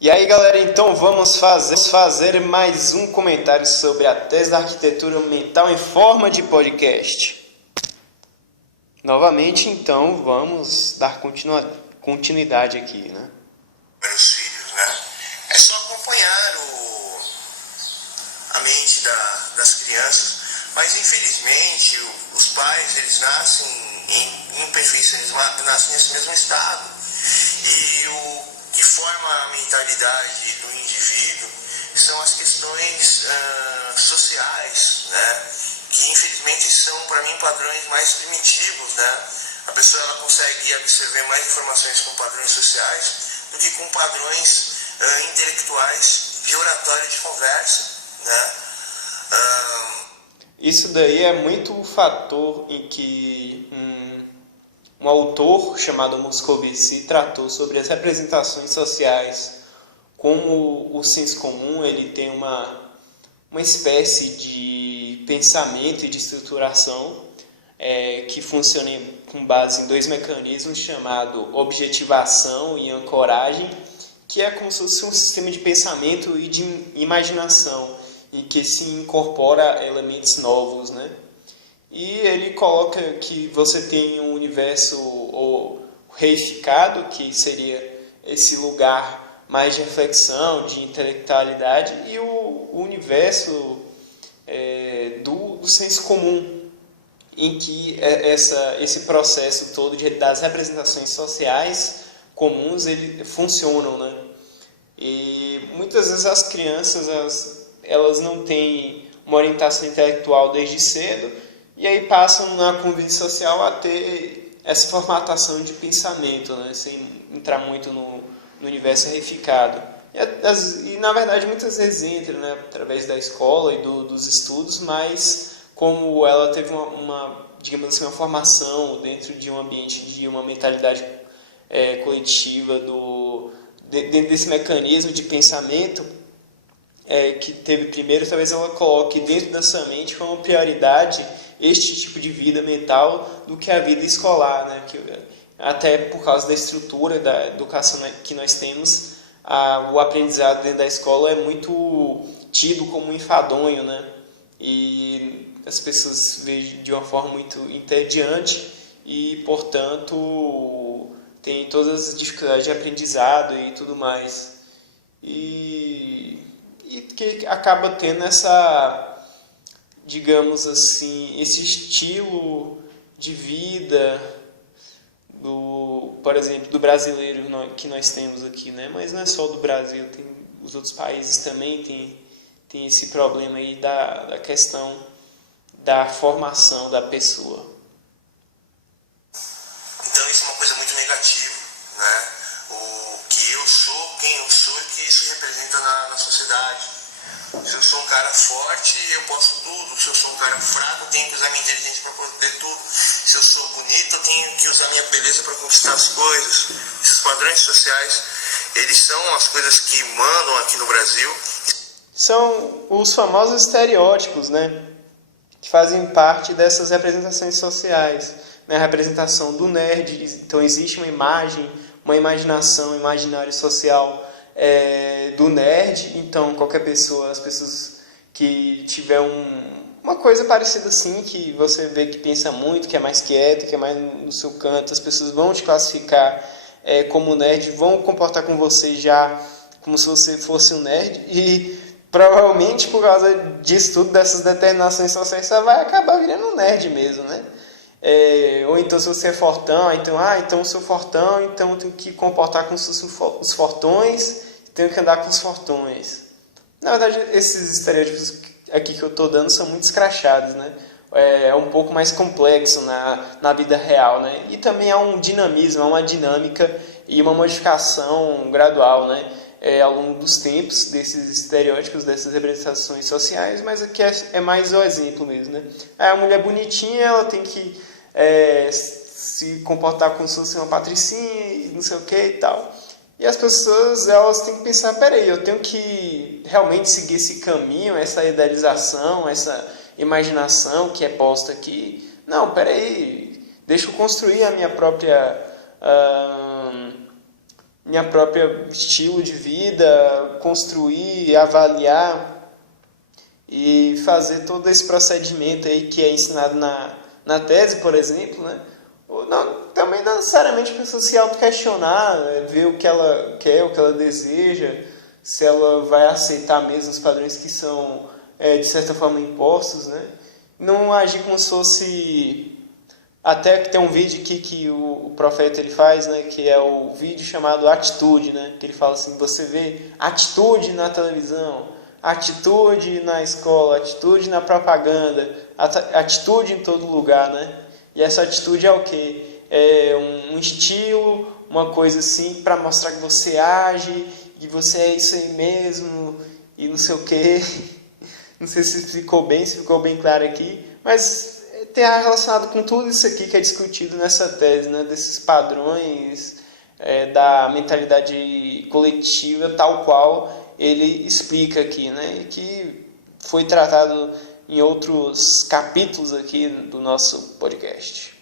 E aí, galera, então vamos fazer mais um comentário sobre a tese da arquitetura mental em forma de podcast. Novamente, então, vamos dar continuidade aqui, né? Meus filhos, né? É só acompanhar a mente das crianças, mas infelizmente os pais, eles nascem em imperfeição, eles nascem nesse mesmo estado, e o que forma a mentalidade do indivíduo são as questões sociais, né? Que infelizmente são, para mim, padrões mais primitivos, né? A pessoa, ela consegue absorver mais informações com padrões sociais do que com padrões intelectuais de oratória, de conversa, né? Isso daí é muito o fator em que um autor chamado Moscovici tratou sobre as representações sociais, como o senso comum ele tem uma espécie de pensamento e de estruturação que funciona com base em dois mecanismos chamados objetivação e ancoragem, que é como se fosse um sistema de pensamento e de imaginação, em que se incorpora elementos novos, né? E ele coloca que você tem um universo reificado, que seria esse lugar mais de reflexão, de intelectualidade, e o universo do senso comum, em que esse processo todo das representações sociais comuns ele funcionam, né? E muitas vezes as crianças elas não têm uma orientação intelectual desde cedo, e aí passam na convivência social a ter essa formatação de pensamento, né? Sem entrar muito no universo reificado. E na verdade muitas vezes entra, né? Através da escola e dos estudos, mas como ela teve digamos assim, uma formação dentro de um ambiente de uma mentalidade coletiva, dentro desse mecanismo de pensamento, que teve primeiro, talvez ela coloque dentro da sua mente como prioridade este tipo de vida mental do que a vida escolar, né? Até por causa da estrutura da educação que nós temos, o aprendizado dentro da escola é muito tido como enfadonho, né? E as pessoas veem de uma forma muito entediante e, portanto, tem todas as dificuldades de aprendizado e tudo mais. E que acaba tendo digamos assim, esse estilo de vida por exemplo, do brasileiro que nós temos aqui, né? Mas não é só do Brasil, tem os outros países também tem esse problema aí da questão da formação da pessoa. Então isso é uma coisa muito negativa, né? O que eu sou, quem eu sou e que isso representa na sociedade. Se eu sou um cara forte, eu posso tudo. Se eu sou um cara fraco, eu tenho que usar minha inteligência para poder tudo. Se eu sou bonito, eu tenho que usar minha beleza para conquistar as coisas. Esses padrões sociais, eles são as coisas que mandam aqui no Brasil. São os famosos estereótipos, né? Que fazem parte dessas representações sociais. Né? A representação do nerd, então existe uma imagem, uma imaginação, um imaginário social do nerd, então qualquer pessoa, as pessoas que tiver uma coisa parecida assim, que você vê que pensa muito, que é mais quieto, que é mais no seu canto, as pessoas vão te classificar como nerd, vão comportar com você já como se você fosse um nerd, e provavelmente por causa disso tudo, dessas determinações sociais, você vai acabar virando um nerd mesmo, né? Ou então se você é fortão, então eu sou fortão, então eu tenho que comportar como se fossem os fortões, tenho que andar com os fortões. Na verdade, esses estereótipos aqui que eu estou dando são muito escrachados, né? É um pouco mais complexo na vida real, né? E também há um dinamismo, há uma dinâmica e uma modificação gradual, né? Ao longo dos tempos desses estereótipos, dessas representações sociais, mas aqui é mais o exemplo mesmo, né? A mulher bonitinha, ela tem que se comportar como se fosse uma patricinha e não sei o que e tal. E as pessoas, elas têm que pensar, peraí, eu tenho que realmente seguir esse caminho, essa idealização, essa imaginação que é posta aqui? Não, peraí, deixa eu construir a minha própria minha própria estilo de vida, construir, avaliar e fazer todo esse procedimento aí que é ensinado na tese, por exemplo, né? Ou não, também não necessariamente a pessoa se auto-questionar, né? Ver o que ela quer, o que ela deseja, se ela vai aceitar mesmo os padrões que são, de certa forma, impostos, né? Não agir como se fosse... Até que tem um vídeo aqui que o profeta ele faz, né? Que é o vídeo chamado Atitude, né? Que ele fala assim, você vê atitude na televisão, atitude na escola, atitude na propaganda, atitude em todo lugar, né? E essa atitude é o quê? É um estilo, uma coisa assim, para mostrar que você age, e você é isso aí mesmo, e não sei o quê. Não sei se ficou bem claro aqui, mas tem relacionado com tudo isso aqui que é discutido nessa tese, né? Desses padrões, da mentalidade coletiva, tal qual ele explica aqui, né? E que foi tratado em outros capítulos aqui do nosso podcast.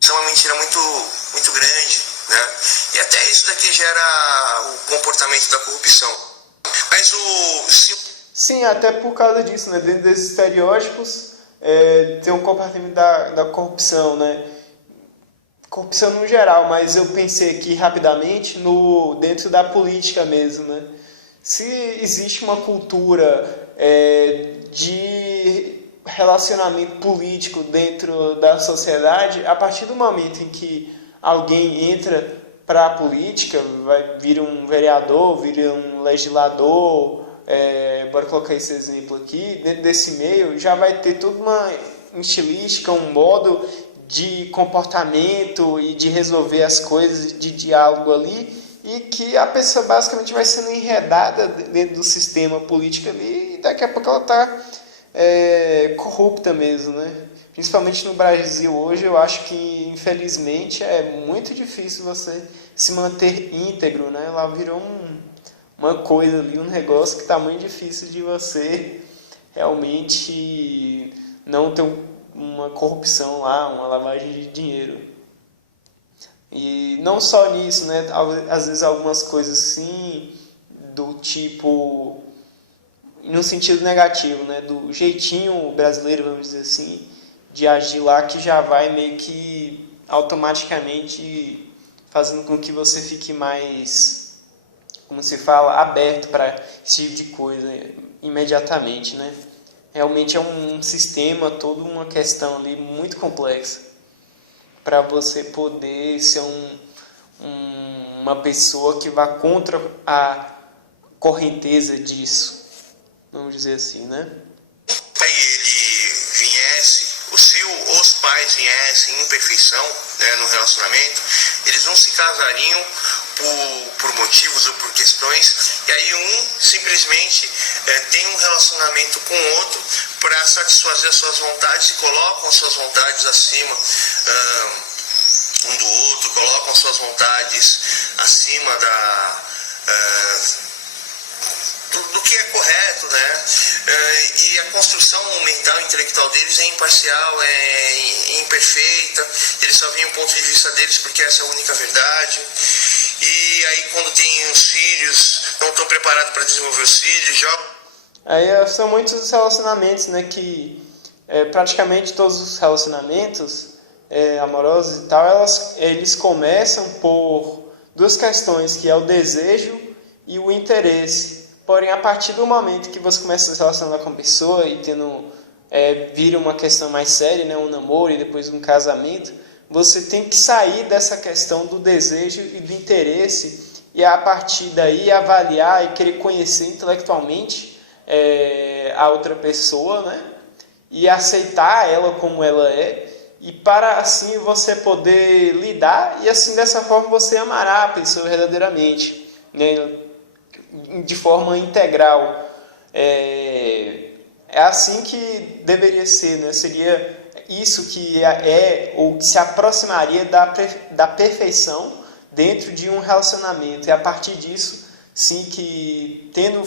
Isso é uma mentira muito, muito grande, né? E até isso daqui gera o comportamento da corrupção. Mas Sim, até por causa disso, né? Dentro desses estereótipos, tem um comportamento da corrupção, né? Corrupção no geral, mas eu pensei aqui rapidamente dentro da política mesmo, né? Se existe uma cultura de relacionamento político dentro da sociedade, a partir do momento em que alguém entra para a política, vai vir um vereador, vir um legislador, bora colocar esse exemplo aqui, dentro desse meio já vai ter toda uma estilística, um modo de comportamento e de resolver as coisas, de diálogo ali, e que a pessoa basicamente vai sendo enredada dentro do sistema político ali, e daqui a pouco ela está corrupta mesmo, né? Principalmente no Brasil hoje, eu acho que infelizmente é muito difícil você se manter íntegro, né? Ela virou uma coisa ali, um negócio que está muito difícil de você realmente não ter uma corrupção lá, uma lavagem de dinheiro. E não só nisso, né? Às vezes algumas coisas assim, do tipo, no sentido negativo, né? Do jeitinho brasileiro, vamos dizer assim, de agir lá, que já vai meio que automaticamente fazendo com que você fique mais, como se fala, aberto para esse tipo de coisa imediatamente, né? Realmente é um sistema, toda uma questão ali muito complexa para você poder ser uma pessoa que vá contra a correnteza disso, vamos dizer assim, né? Ele viesse, ou se os pais viessem em perfeição, né, no relacionamento, eles não se casariam por motivos ou por questões, e aí um simplesmente tem um relacionamento com o outro para satisfazer as suas vontades e colocam as suas vontades acima um do outro, colocam as suas vontades acima do que é correto, né? E a construção mental e intelectual deles é imparcial, é imperfeita, eles só veem o ponto de vista deles porque essa é a única verdade. E aí quando tem os filhos, não estão preparados para desenvolver os filhos, jogam. Aí são muitos os relacionamentos, né, que praticamente todos os relacionamentos amorosos e tal, eles começam por duas questões, que é o desejo e o interesse. Porém, a partir do momento que você começa a se relacionar com a pessoa e vira uma questão mais séria, né, um namoro e depois um casamento, você tem que sair dessa questão do desejo e do interesse e a partir daí avaliar e querer conhecer intelectualmente a outra pessoa, né, e aceitar ela como ela é, e para assim você poder lidar e assim dessa forma você amará a pessoa verdadeiramente, né, de forma integral. É assim que deveria ser, né? Seria isso que ou que se aproximaria da perfeição dentro de um relacionamento. E a partir disso, sim, que tendo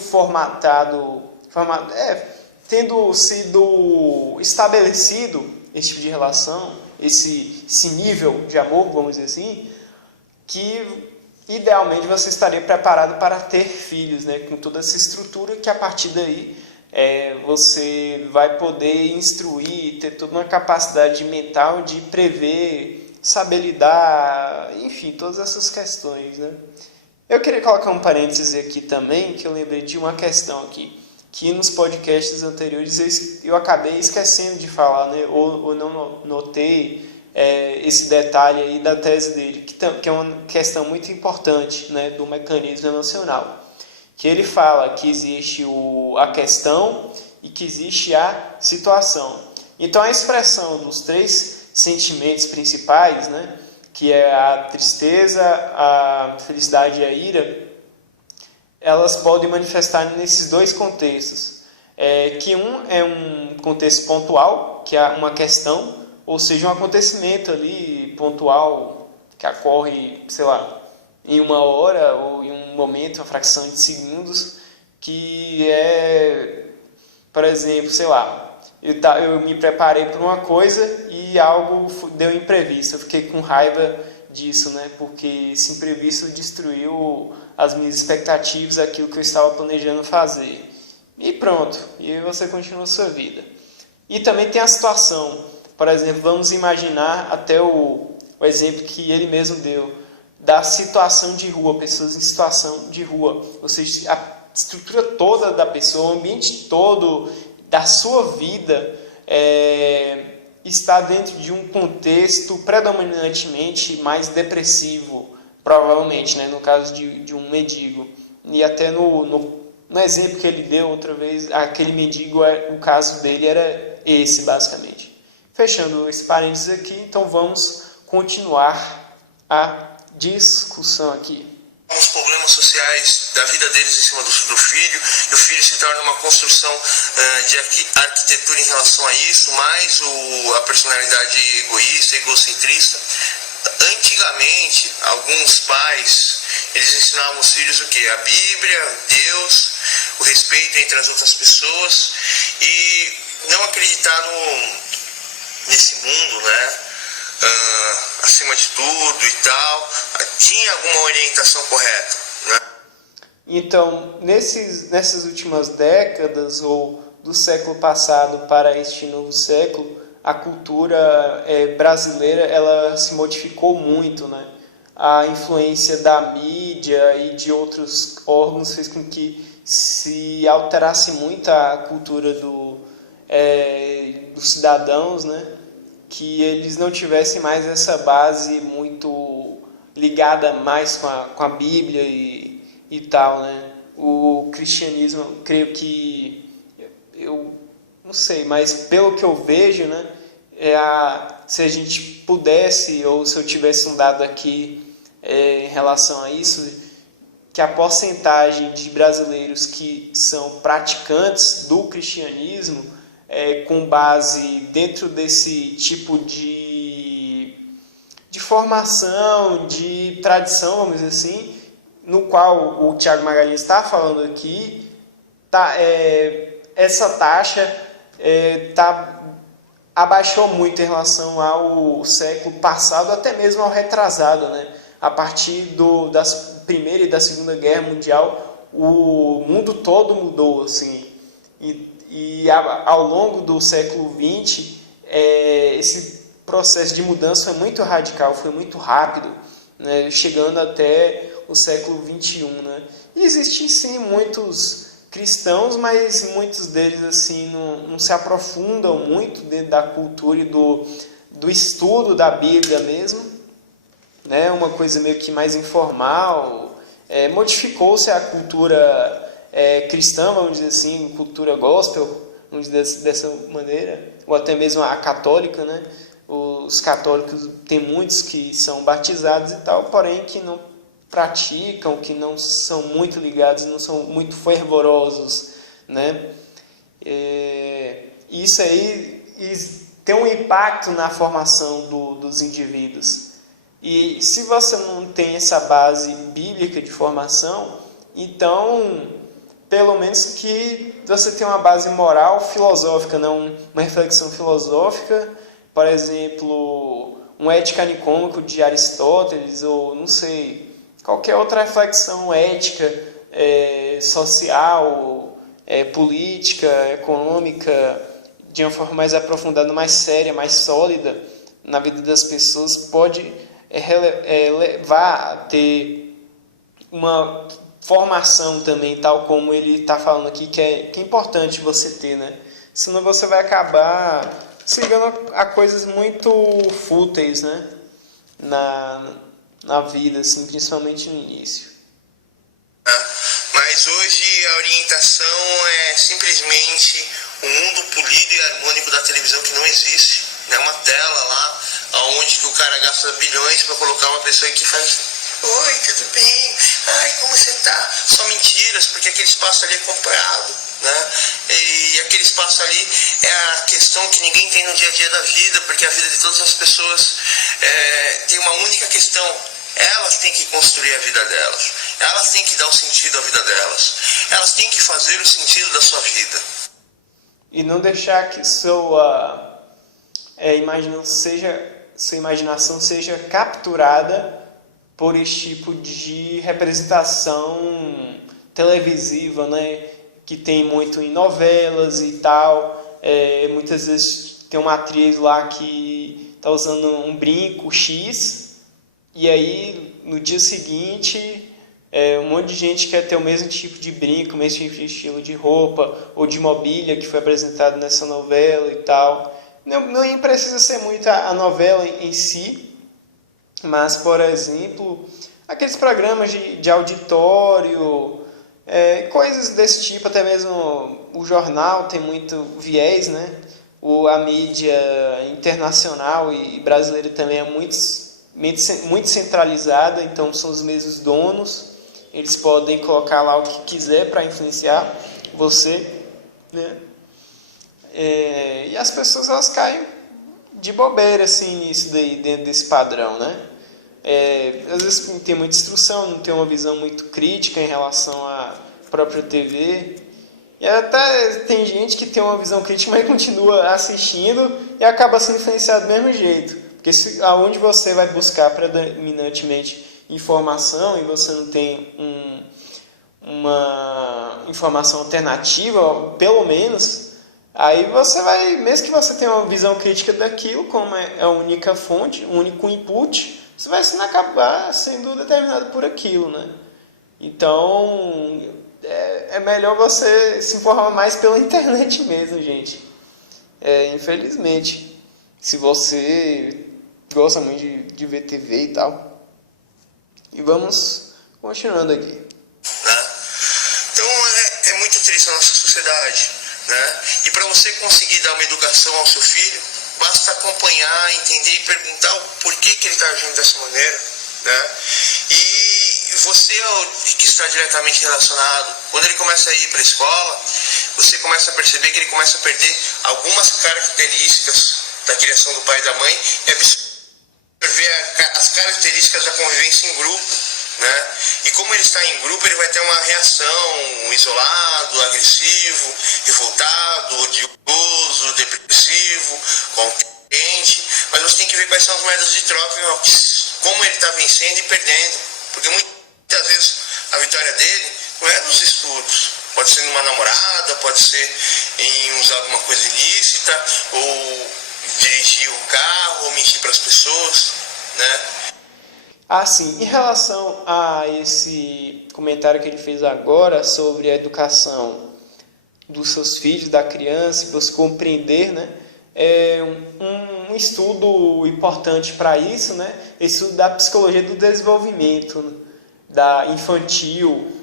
sido estabelecido esse tipo de relação, esse nível de amor, vamos dizer assim, que idealmente você estaria preparado para ter filhos, né, com toda essa estrutura, que a partir daí você vai poder instruir, ter toda uma capacidade mental de prever, saber lidar, enfim, todas essas questões, né? Eu queria colocar um parêntese aqui também, que eu lembrei de uma questão aqui, que nos podcasts anteriores eu acabei esquecendo de falar, né, ou não notei esse detalhe aí da tese dele, que é uma questão muito importante, né, do mecanismo emocional. Que ele fala que existe a questão e que existe a situação. Então, a expressão dos 3 sentimentos principais, né, que é a tristeza, a felicidade e a ira, elas podem manifestar nesses 2 contextos. Que é um contexto pontual, que é uma questão, ou seja, um acontecimento ali pontual que ocorre, sei lá, em uma hora ou em um momento, uma fração de segundos, que por exemplo, sei lá, eu me preparei para uma coisa e algo deu imprevisto. Eu fiquei com raiva disso, né? Porque esse imprevisto destruiu as minhas expectativas, aquilo que eu estava planejando fazer. E pronto, e aí você continua a sua vida. E também tem a situação. Por exemplo, vamos imaginar até o exemplo que ele mesmo deu, da situação de rua, pessoas em situação de rua, ou seja, a estrutura toda da pessoa, o ambiente todo da sua vida está dentro de um contexto predominantemente mais depressivo, provavelmente, né, no caso de um mendigo. E até no exemplo que ele deu outra vez, aquele mendigo, o caso dele era esse, basicamente. Fechando esse parênteses aqui, então vamos continuar a discussão aqui. Os problemas sociais da vida deles em cima do filho, e o filho se torna uma construção de arquitetura em relação a isso, mais a personalidade egoísta, egocentrista. Antigamente, alguns pais, eles ensinavam os filhos o quê? A Bíblia, Deus, o respeito entre as outras pessoas, e não acreditar nesse mundo, né? Acima de tudo e tal, tinha alguma orientação correta, né? Então, nessas últimas décadas ou do século passado para este novo século, a cultura brasileira ela se modificou muito, né? A influência da mídia e de outros órgãos fez com que se alterasse muito a cultura dos cidadãos, né? Que eles não tivessem mais essa base muito ligada mais com a Bíblia e tal, né? O cristianismo, creio que, eu não sei, mas pelo que eu vejo, né? Se a gente pudesse, ou se eu tivesse um dado aqui em relação a isso, que a porcentagem de brasileiros que são praticantes do cristianismo, com base dentro desse tipo de formação, de tradição, vamos dizer assim, no qual o Tiago Magalhães está falando aqui, essa taxa abaixou muito em relação ao século passado, até mesmo ao retrasado, né? A partir da Primeira e da Segunda Guerra Mundial, o mundo todo mudou, assim, e ao longo do século XX, esse processo de mudança foi muito radical, foi muito rápido, né, chegando até o século XXI. Né? E existem sim muitos cristãos, mas muitos deles assim, não se aprofundam muito dentro da cultura e do estudo da Bíblia mesmo. Né? Uma coisa meio que mais informal. Modificou-se a cultura cristã, vamos dizer assim, cultura gospel, vamos dizer dessa maneira, ou até mesmo a católica, né? Os católicos, tem muitos que são batizados e tal, porém que não praticam, que não são muito ligados, não são muito fervorosos, né? Isso aí tem um impacto na formação dos indivíduos. E se você não tem essa base bíblica de formação, então, pelo menos que você tenha uma base moral, filosófica, não uma reflexão filosófica, por exemplo, um Ética Nicômaco de Aristóteles, ou não sei, qualquer outra reflexão ética, social, política, econômica, de uma forma mais aprofundada, mais séria, mais sólida na vida das pessoas, pode levar a ter uma formação também, tal como ele está falando aqui, que é importante você ter, né? Senão você vai acabar se ligando a coisas muito fúteis, né? Na vida, assim, principalmente no início. Mas hoje a orientação é simplesmente um mundo polido e harmônico da televisão que não existe. É uma tela lá, onde que o cara gasta bilhões para colocar uma pessoa que faz: oi, tudo bem? Ai, como você tá? Só mentiras, porque aquele espaço ali é comprado, né? E aquele espaço ali é a questão que ninguém tem no dia a dia da vida, porque a vida de todas as pessoas tem uma única questão. Elas têm que construir a vida delas. Elas têm que dar o sentido à vida delas. Elas têm que fazer o sentido da sua vida. E não deixar que sua imaginação seja capturada por esse tipo de representação televisiva, né? Que tem muito em novelas e tal. Muitas vezes tem uma atriz lá que está usando um brinco X, e aí no dia seguinte um monte de gente quer ter o mesmo tipo de brinco, o mesmo tipo de estilo de roupa ou de mobília que foi apresentado nessa novela e tal. Não precisa ser muito a novela em si, mas, por exemplo, aqueles programas de auditório, coisas desse tipo, até mesmo o jornal tem muito viés, né? A mídia internacional e brasileira também é muito centralizada, então são os mesmos donos, eles podem colocar lá o que quiser para influenciar você, né? E as pessoas, elas caem de bobeira assim nisso daí, dentro desse padrão, né? Às vezes não tem muita instrução, não tem uma visão muito crítica em relação à própria TV, e até tem gente que tem uma visão crítica, mas continua assistindo e acaba sendo influenciado do mesmo jeito, porque aonde você vai buscar predominantemente informação e você não tem uma informação alternativa, pelo menos, aí você vai, mesmo que você tenha uma visão crítica daquilo, como é a única fonte, o único input, você vai acabar sendo determinado por aquilo, né? Então, é melhor você se informar mais pela internet mesmo, gente. Infelizmente, se você gosta muito de ver TV e tal. E vamos continuando aqui. Então, é muito triste a nossa sociedade, né? E para você conseguir dar uma educação ao seu filho, basta acompanhar, entender e perguntar o porquê que ele está agindo dessa maneira, né? E você, que está diretamente relacionado, quando ele começa a ir para a escola, você começa a perceber que ele começa a perder algumas características da criação do pai e da mãe e absorver as características da convivência em grupo, né? E como ele está em grupo, ele vai ter uma reação isolado, agressivo, revoltado, odioso, depressivo, contente. Mas você tem que ver quais são as moedas de troca, como ele está vencendo e perdendo. Porque muitas vezes a vitória dele não é nos estudos. Pode ser numa namorada, pode ser em usar alguma coisa ilícita, ou dirigir o carro, ou mentir para as pessoas, né? Sim, em relação a esse comentário que ele fez agora sobre a educação dos seus filhos, da criança, e você compreender, né? Um estudo importante para isso, né? Estudo da psicologia do desenvolvimento, da infantil.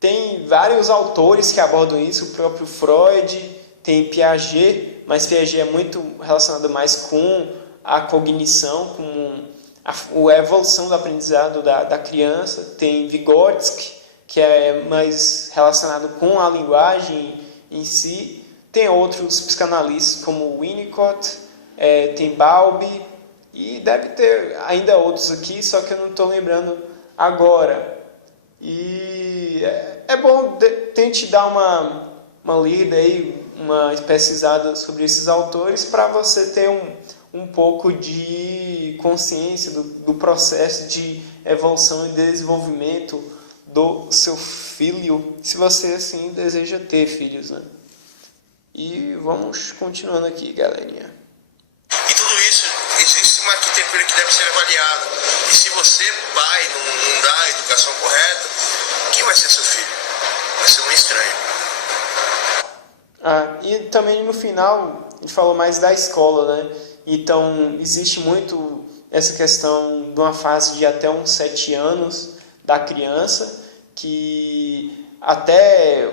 Tem vários autores que abordam isso, o próprio Freud, tem Piaget, mas Piaget é muito relacionado mais com a cognição, com a evolução do aprendizado da criança. Tem Vygotsky, que é mais relacionado com a linguagem em si. Tem outros psicanalistas como Winnicott, tem Bowlby, e deve ter ainda outros aqui, só que eu não estou lembrando agora. E é bom, tente dar uma lida aí, uma pesquisada sobre esses autores, para você ter um pouco de consciência do processo de evolução e desenvolvimento do seu filho, se você assim deseja ter filhos, né? E vamos continuando aqui, galerinha. E tudo isso, existe uma arquitetura que deve ser avaliada. E se você, pai, não dá a educação correta, quem vai ser seu filho? Vai ser um estranho. E também no final, a gente falou mais da escola, né? Então, existe muito essa questão de uma fase de até uns 7 anos da criança, que até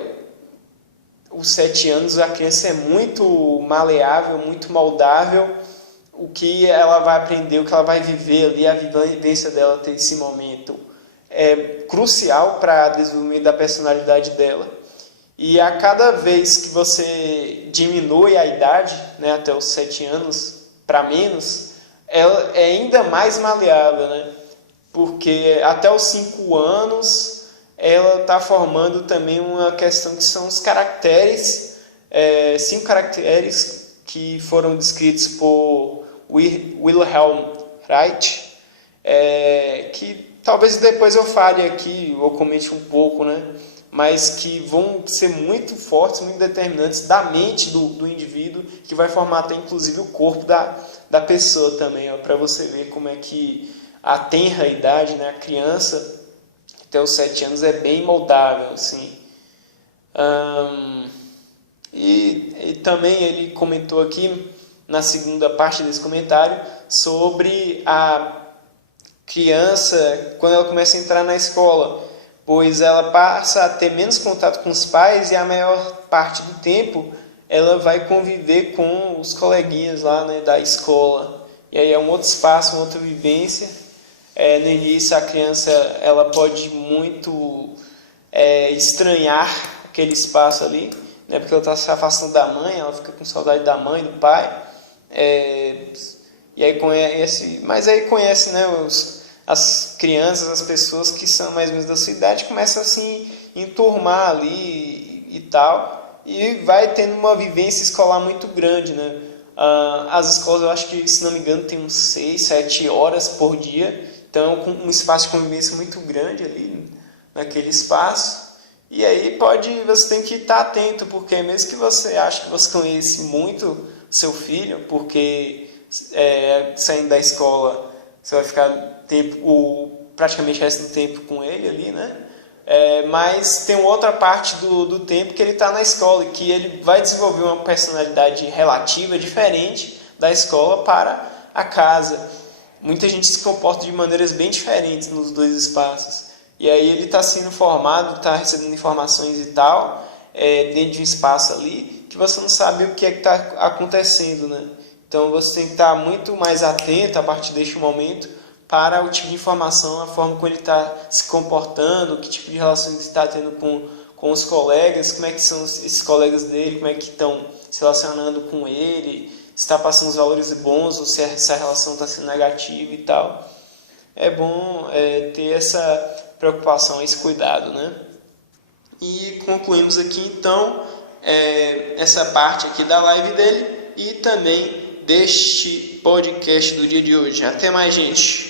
os 7 anos a criança é muito maleável, muito moldável. O que ela vai aprender, o que ela vai viver ali, a vivência dela até esse momento é crucial para o desenvolvimento da personalidade dela. E a cada vez que você diminui a idade, né, até os 7 anos para menos, ela é ainda mais maleável, né? Porque até os 5 anos ela está formando também uma questão que são os caracteres, 5 caracteres que foram descritos por Wilhelm Reich, que talvez depois eu fale aqui, ou comente um pouco, né? Mas que vão ser muito fortes, muito determinantes da mente do indivíduo, que vai formar até inclusive o corpo da pessoa também, para você ver como é que a tenra idade, né, a criança, até os 7 anos, é bem moldável, assim. E também ele comentou aqui, na segunda parte desse comentário, sobre a criança, quando ela começa a entrar na escola, pois ela passa a ter menos contato com os pais e a maior parte do tempo ela vai conviver com os coleguinhas lá, né, da escola. E aí é um outro espaço, uma outra vivência. No início a criança ela pode muito estranhar aquele espaço ali, né, porque ela está se afastando da mãe, ela fica com saudade da mãe, do pai. E aí conhece, mas aí conhece, né, as crianças, as pessoas que são mais ou menos da sua idade, começam assim a enturmar ali e tal, e vai tendo uma vivência escolar muito grande, né? As escolas, eu acho que, se não me engano, tem uns 6, 7 horas por dia, então com um espaço de convivência muito grande ali naquele espaço. E aí você tem que estar atento, porque mesmo que você ache que você conhece muito seu filho, porque saindo da escola você vai ficar praticamente o resto do tempo com ele ali, né? Mas tem outra parte do tempo que ele está na escola e que ele vai desenvolver uma personalidade relativa diferente da escola para a casa. Muita gente se comporta de maneiras bem diferentes nos dois espaços. E aí ele está sendo formado, está recebendo informações e tal, dentro de um espaço ali, que você não sabe o que é que está acontecendo, né? Então você tem que estar muito mais atento a partir deste momento para o tipo de informação, a forma como ele está se comportando, que tipo de relações ele está tendo com os colegas, como é que são esses colegas dele, como é que estão se relacionando com ele, se está passando os valores bons ou se essa relação está sendo negativa e tal. É bom ter essa preocupação, esse cuidado, né? E concluímos aqui então essa parte aqui da live dele e também deste podcast do dia de hoje. Até mais, gente!